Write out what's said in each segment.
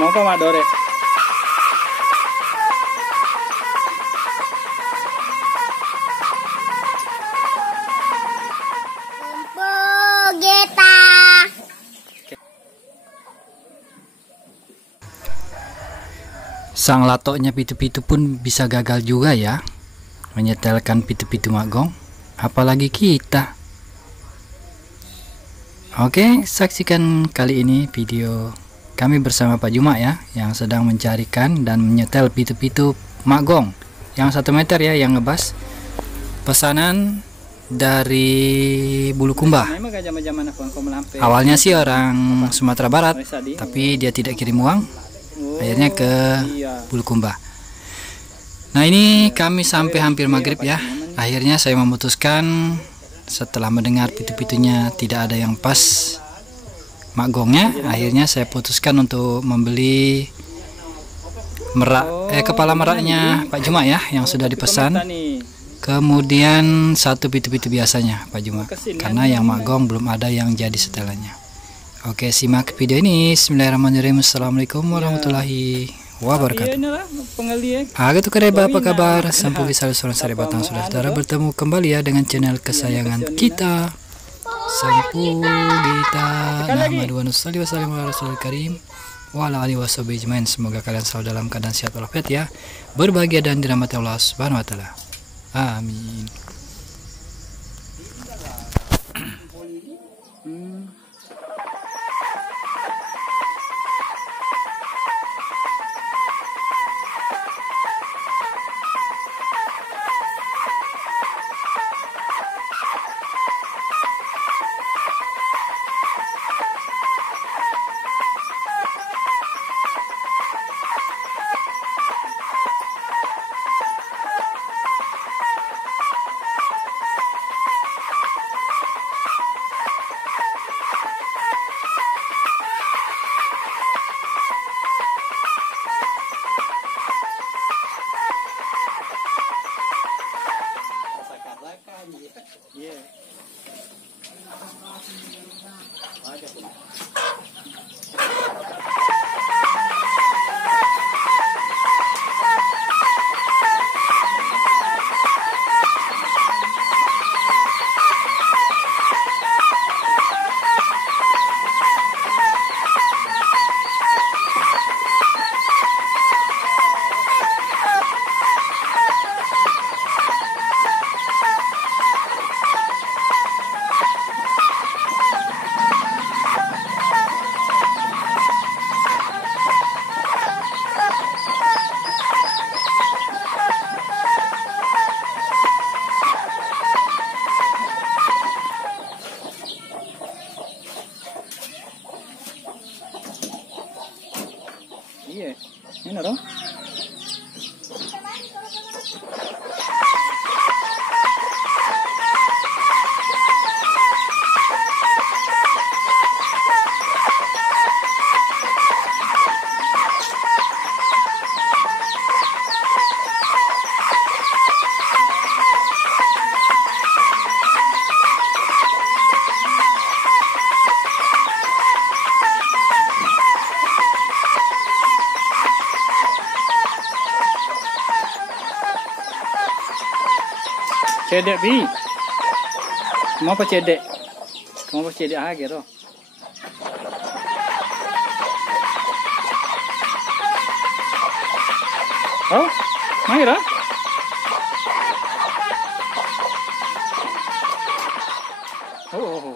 mau kok mak dore. Geta. Sang latoknya pitu-pitu pun bisa gagal juga ya menyetelkan pitu-pitu Mak-Gong, apalagi kita. Oke, saksikan kali ini video kami bersama Pak Juma ya, yang sedang mencarikan dan menyetel pitu-pitu Mak-Gong yang 1 meter ya, yang ngebas. Pesanan dari Bulukumba. Awalnya sih orang Sumatera Barat, tapi dia tidak kirim uang, akhirnya ke Bulukumba. Nah, ini kami sampai hampir maghrib ya. Akhirnya saya memutuskan setelah mendengar pitu-pitunya tidak ada yang pas Mak-Gongnya, akhirnya saya putuskan untuk membeli merak, kepala meraknya Pak Juma ya, yang sudah dipesan. Kemudian 1 pitu-pitu biasanya Pak Juma, karena yang Mak-Gong belum ada yang jadi setelannya. Oke, simak video ini. Bismillahirrahmanirrahim. Assalamualaikum warahmatullahi wabarakatuh. Agak tuh kereba, apa kabar? Sampo kisah seorang sari batang saudara bertemu kembali ya dengan channel kesayangan kita, Sampo Gita. Nahmadu wa nusalli wa sallim ala rasulil karim wa ala alihi washabihi ajmain. Semoga kalian selalu dalam keadaan sehat walafiat ya, berbahagia dan dirahmati Allah Subhanahu wa taala. Amin. Iya, ini dong. Cedek bi, mau apa cedek? Mau apa cedek aja gitu? Oh, Maira? Oh.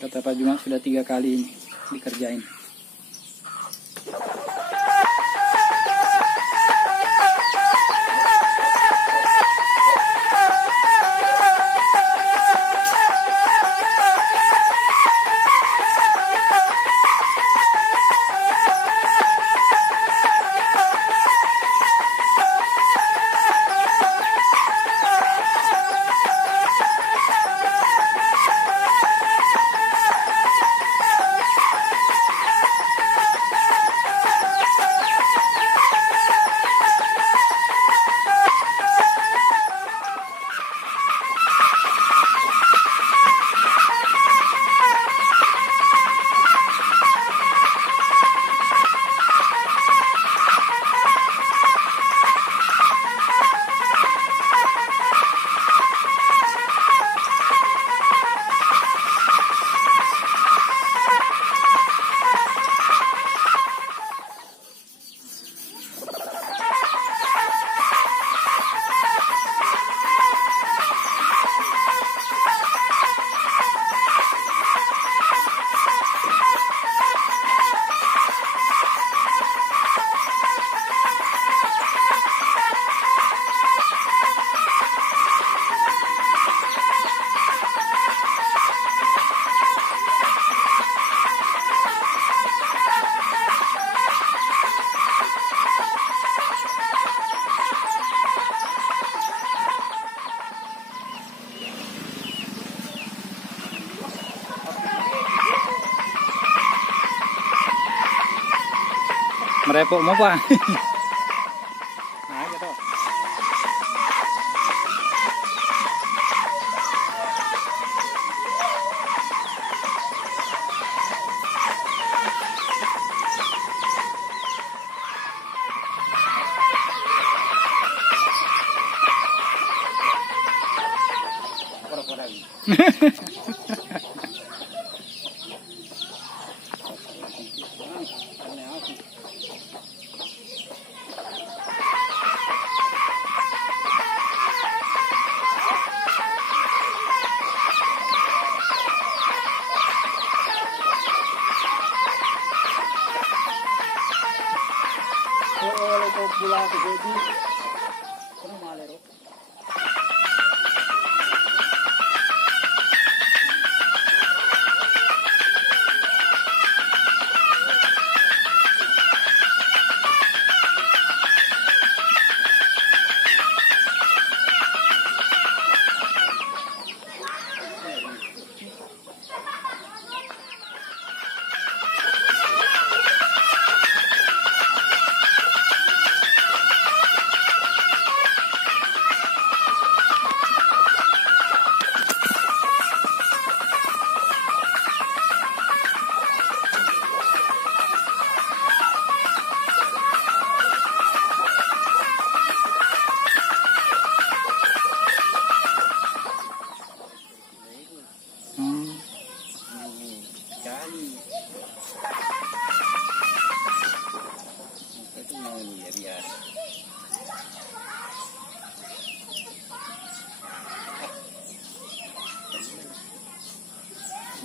Kata Pak Jumat sudah 3 kali ini dikerjain. Merepok mau Pak? Nah, gitu.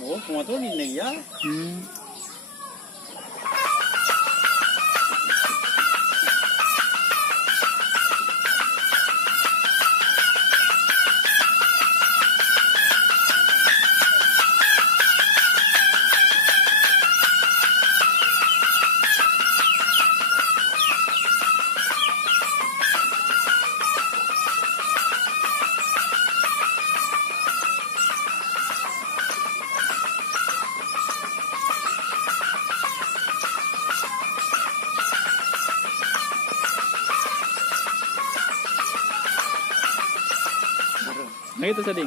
Oh, motor ini ya. Nah itu tadi.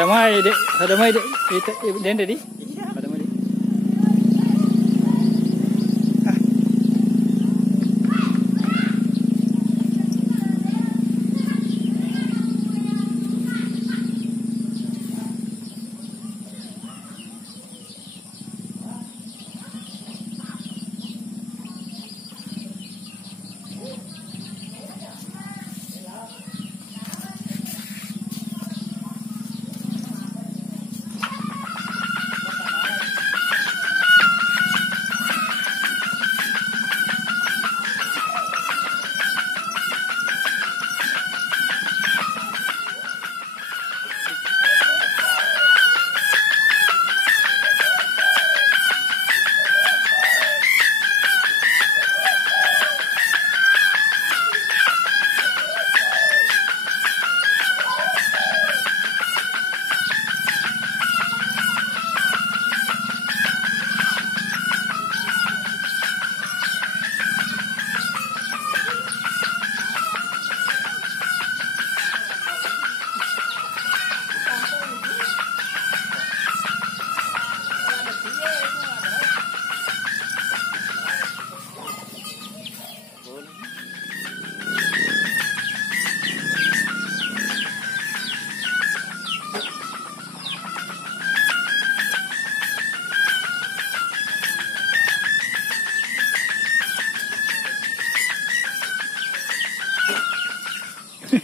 Hadamai dek, den tadi. Hadamai dek.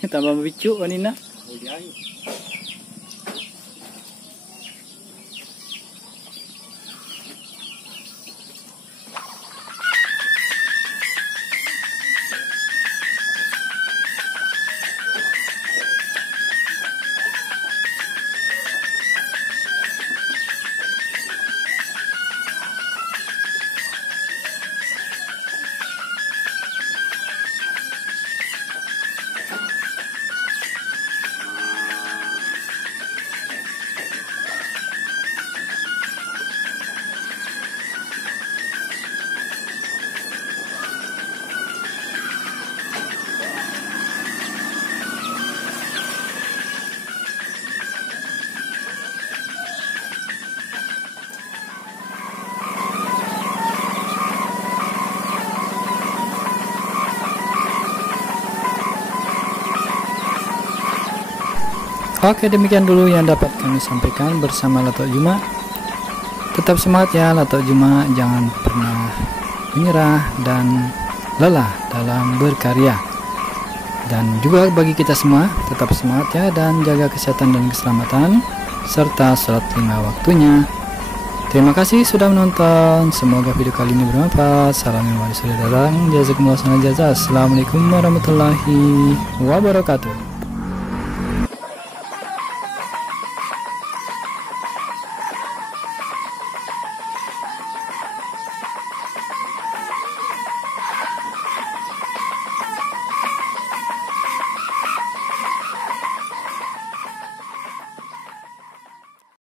Tambah bicu Nina. Oh ya. Oke, demikian dulu yang dapat kami sampaikan bersama Lato Juma. Tetap semangat ya Lato Juma, jangan pernah menyerah dan lelah dalam berkarya. Dan juga bagi kita semua, tetap semangat ya dan jaga kesehatan dan keselamatan serta sholat 5 waktunya. Terima kasih sudah menonton. Semoga video kali ini bermanfaat. Salam yang sudah datang. Jazakumullah khairan jazaa. Assalamualaikum warahmatullahi wabarakatuh.